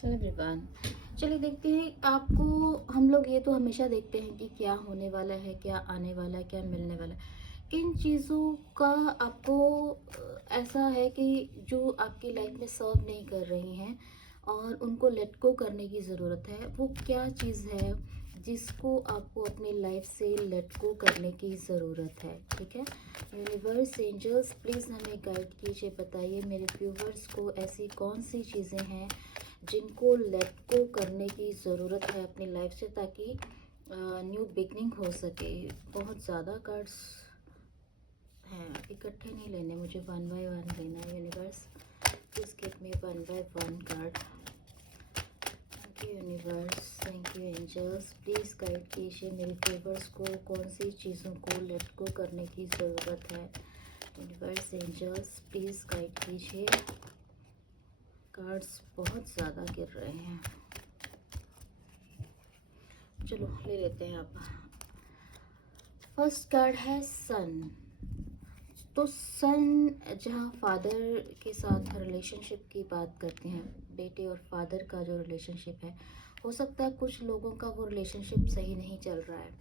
Hello everyone. चलिए देखते हैं। आपको हम लोग ये तो हमेशा देखते हैं कि क्या होने वाला है, क्या आने वाला है, क्या मिलने वाला है। किन चीज़ों का आपको ऐसा है कि जो आपकी लाइफ में सर्व नहीं कर रही हैं और उनको लेट गो करने की ज़रूरत है। वो क्या चीज़ है जिसको आपको अपनी लाइफ से लेट गो करने की ज़रूरत है? ठीक है। यूनिवर्स, एंजल्स, प्लीज़ हमें गाइड कीजिए। बताइए मेरे व्यूवर्स को ऐसी कौन सी चीज़ें हैं जिनको लेट गो करने की ज़रूरत है अपनी लाइफ से, ताकि न्यू बिगनिंग हो सके। बहुत ज़्यादा कार्ड्स हैं, इकट्ठे नहीं लेने, मुझे वन बाय वन लेना है। Universe please give me one by one card. Thank you universe, thank you angels, please guide कीजिए मेरे व्यूवर्स को कौन सी चीज़ों को लेट गो करने की ज़रूरत है। यूनिवर्स, एंजल्स, प्लीज़ गाइड कीजिए। कार्ड्स बहुत ज़्यादा गिर रहे हैं, चलो ले लेते हैं। अब फर्स्ट कार्ड है सन। तो सन जहाँ फादर के साथ रिलेशनशिप की बात करते हैं, बेटे और फादर का जो रिलेशनशिप है, हो सकता है कुछ लोगों का वो रिलेशनशिप सही नहीं चल रहा है,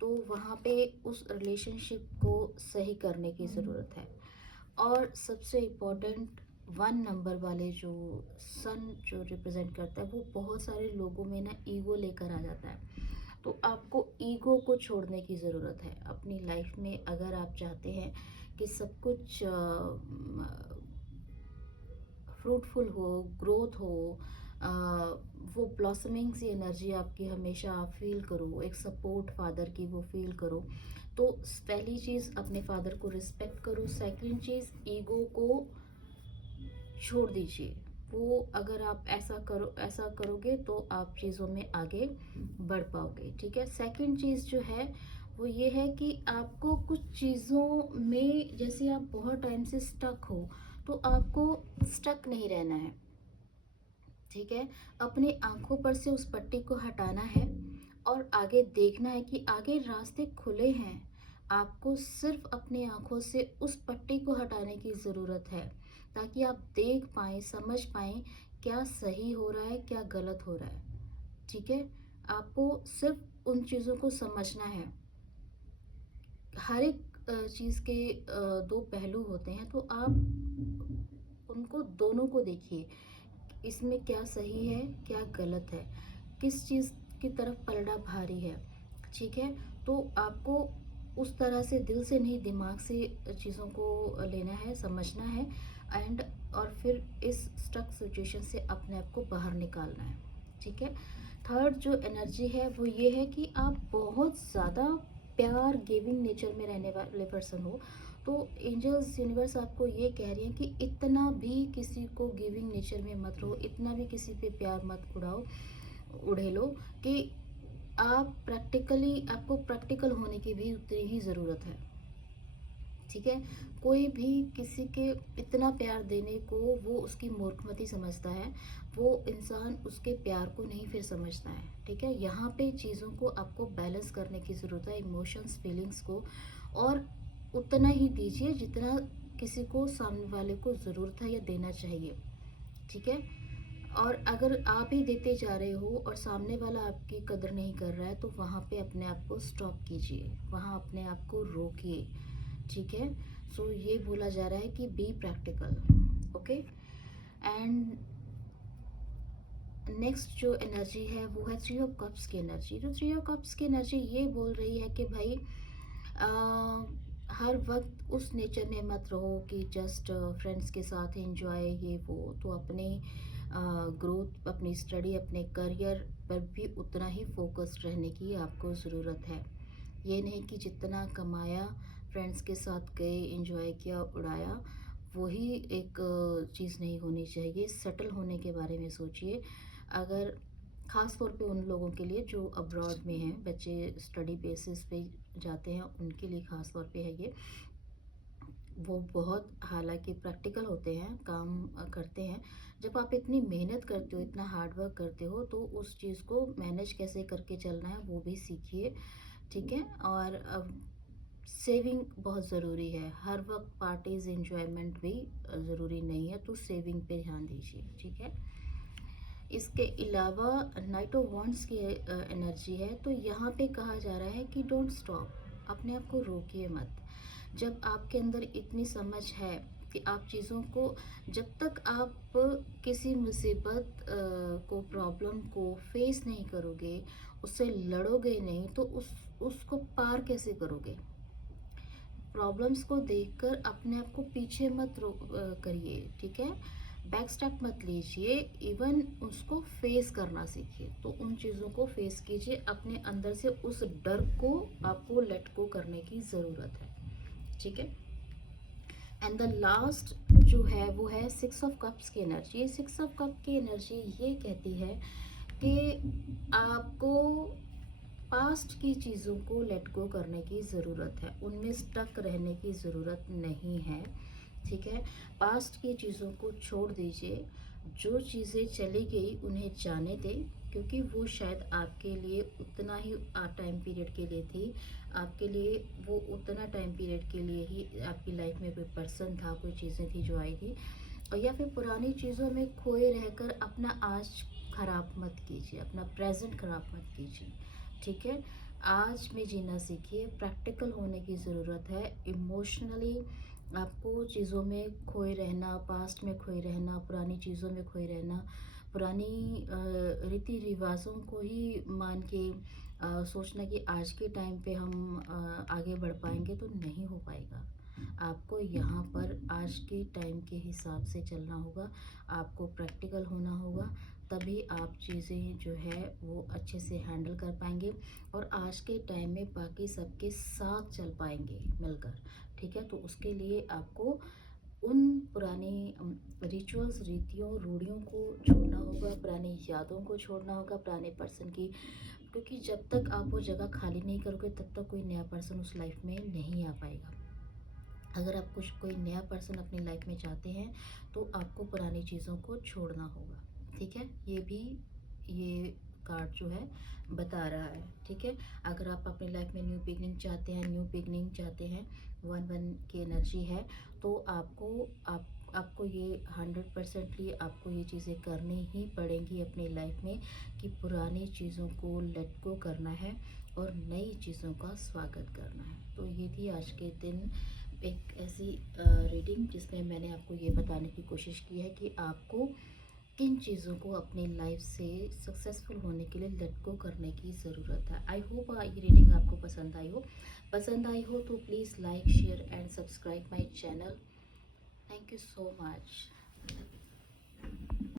तो वहाँ पे उस रिलेशनशिप को सही करने की ज़रूरत है। और सबसे इम्पोर्टेंट, वन नंबर वाले जो सन जो रिप्रेजेंट करता है, वो बहुत सारे लोगों में ना ईगो लेकर आ जाता है। तो आपको ईगो को छोड़ने की ज़रूरत है अपनी लाइफ में। अगर आप चाहते हैं कि सब कुछ फ्रूटफुल हो, ग्रोथ हो, अ, वो ब्लॉसमिंग सी एनर्जी आपकी हमेशा आप फील करो, एक सपोर्ट फादर की वो फील करो, तो पहली चीज़ अपने फादर को रिस्पेक्ट करो। सेकंड चीज़, ईगो को छोड़ दीजिए। वो अगर आप ऐसा करोगे तो आप चीज़ों में आगे बढ़ पाओगे। ठीक है। सेकंड चीज़ जो है वो ये है कि आपको कुछ चीज़ों में, जैसे आप बहुत टाइम से स्टक हो, तो आपको स्टक नहीं रहना है। ठीक है। अपनी आंखों पर से उस पट्टी को हटाना है और आगे देखना है कि आगे रास्ते खुले हैं। आपको सिर्फ अपनी आंखों से उस पट्टी को हटाने की ज़रूरत है, ताकि आप देख पाएँ, समझ पाएँ क्या सही हो रहा है, क्या गलत हो रहा है। ठीक है। आपको सिर्फ उन चीज़ों को समझना है। हर एक चीज़ के दो पहलू होते हैं, तो आप उनको दोनों को देखिए। इसमें क्या सही है, क्या गलत है, किस चीज़ की तरफ पलड़ा भारी है। ठीक है। तो आपको उस तरह से दिल से नहीं, दिमाग से चीज़ों को लेना है, समझना है, एंड और फिर इस स्टक सिचुएशन से अपने आप को बाहर निकालना है। ठीक है। थर्ड जो एनर्जी है वो ये है कि आप बहुत ज़्यादा प्यार गिविंग नेचर में रहने वाले पर्सन हो। तो एंजल्स, यूनिवर्स आपको ये कह रही हैं कि इतना भी किसी को गिविंग नेचर में मत रहो, इतना भी किसी पे प्यार मत उड़ेलो कि आपको प्रैक्टिकल होने की भी उतनी ही ज़रूरत है। ठीक है। कोई भी किसी के इतना प्यार देने को वो उसकी मूर्खमती समझता है, वो इंसान उसके प्यार को नहीं फिर समझता है। ठीक है। यहाँ पे चीज़ों को आपको बैलेंस करने की ज़रूरत है, इमोशंस, फीलिंग्स को, और उतना ही दीजिए जितना किसी को, सामने वाले को ज़रूरत है या देना चाहिए। ठीक है। और अगर आप ही देते जा रहे हो और सामने वाला आपकी कदर नहीं कर रहा है, तो वहाँ पे अपने आप को स्टॉप कीजिए, वहाँ अपने आप को रोकिए। ठीक है। सो ये बोला जा रहा है कि be practical. Okay. And next जो एनर्जी है वो है थ्री ऑफ कप्स की एनर्जी। जो थ्री ऑफ कप्स की एनर्जी ये बोल रही है कि भाई आ, हर वक्त उस नेचर में मत रहो कि जस्ट फ्रेंड्स के साथ एंजॉय ये वो। तो अपने ग्रोथ, अपनी स्टडी, अपने करियर पर भी उतना ही फोकस्ड रहने की आपको ज़रूरत है। ये नहीं कि जितना कमाया, फ्रेंड्स के साथ गए, एंजॉय किया, उड़ाया, वही एक चीज़ नहीं होनी चाहिए। सेटल होने के बारे में सोचिए। अगर ख़ास तौर पे उन लोगों के लिए जो अब्रॉड में हैं, बच्चे स्टडी बेसिस पे जाते हैं, उनके लिए ख़ास तौर पे है ये। वो बहुत हालांकि प्रैक्टिकल होते हैं, काम करते हैं। जब आप इतनी मेहनत करते हो, इतना हार्ड वर्क करते हो, तो उस चीज़ को मैनेज कैसे करके चलना है वो भी सीखिए। ठीक है। और अब सेविंग बहुत ज़रूरी है। हर वक्त पार्टीज, एंजॉयमेंट भी ज़रूरी नहीं है, तो सेविंग पे ध्यान दीजिए। ठीक है। इसके अलावा नाइट ऑफ वॉन्ड्स की एनर्जी है, तो यहाँ पे कहा जा रहा है कि डोंट स्टॉप, अपने आप को रोकिए मत। जब आपके अंदर इतनी समझ है कि आप चीज़ों को, जब तक आप किसी मुसीबत को, प्रॉब्लम को फेस नहीं करोगे, उससे लड़ोगे नहीं, तो उसको पार कैसे करोगे। प्रॉब्लम्स को देखकर अपने आप को पीछे मत करिए, ठीक है। बैक स्टेप मत लीजिए, इवन उसको फेस करना सीखिए। तो उन चीज़ों को फेस कीजिए, अपने अंदर से उस डर को आपको लेट गो करने की ज़रूरत है, ठीक है। एंड द लास्ट जो है वो है 6 ऑफ कप्स की एनर्जी। 6 ऑफ कप की एनर्जी ये कहती है कि आपको पास्ट की चीज़ों को लेट गो करने की ज़रूरत है, उनमें स्टक रहने की ज़रूरत नहीं है, ठीक है। पास्ट की चीज़ों को छोड़ दीजिए, जो चीज़ें चली गई उन्हें जाने दें, क्योंकि वो शायद आपके लिए उतना ही टाइम पीरियड के लिए थी, आपके लिए वो उतना टाइम पीरियड के लिए ही आपकी लाइफ में कोई पर्सन था, कोई चीज़ें थी जो आई थी। और या फिर पुरानी चीज़ों में खोए रहकर अपना आज खराब मत कीजिए, अपना प्रेजेंट खराब मत कीजिए, ठीक है। आज में जीना सीखिए, प्रैक्टिकल होने की ज़रूरत है। इमोशनली आपको चीज़ों में खोए रहना, पास्ट में खोए रहना, पुरानी चीज़ों में खोए रहना, पुरानी रीति रिवाजों को ही मान के सोचना कि आज के टाइम पे हम आगे बढ़ पाएंगे, तो नहीं हो पाएगा। आपको यहाँ पर आज के टाइम के हिसाब से चलना होगा, आपको प्रैक्टिकल होना होगा, तभी आप चीज़ें जो है वो अच्छे से हैंडल कर पाएंगे और आज के टाइम में बाकी सबके साथ चल पाएंगे मिलकर, ठीक है। तो उसके लिए आपको उन पुरानी रिचुअल्स, रीतियों, रूढ़ियों को छोड़ना होगा, पुरानी यादों को छोड़ना होगा, पुराने पर्सन की, क्योंकि जब तक आप वो जगह खाली नहीं करोगे तब तक कोई नया पर्सन उस लाइफ में नहीं आ पाएगा। अगर आप कुछ कोई नया पर्सन अपनी लाइफ में चाहते हैं तो आपको पुरानी चीज़ों को छोड़ना होगा, ठीक है। ये कार्ड जो है बता रहा है, ठीक है। अगर आप अपनी लाइफ में न्यू बिगनिंग चाहते हैं, 1 1 की एनर्जी है, तो आपको ये 100%ली आपको ये चीज़ें करनी ही पड़ेंगी अपनी लाइफ में, कि पुरानी चीज़ों को लेट गो करना है और नई चीज़ों का स्वागत करना है। तो ये थी आज के दिन एक ऐसी रीडिंग जिसमें मैंने आपको ये बताने की कोशिश की है कि आपको किन चीज़ों को अपनी लाइफ से सक्सेसफुल होने के लिए लेट गो करने की ज़रूरत है। आई होप ये रीडिंग आपको पसंद आई हो तो please like, share and subscribe my channel. Thank you so much.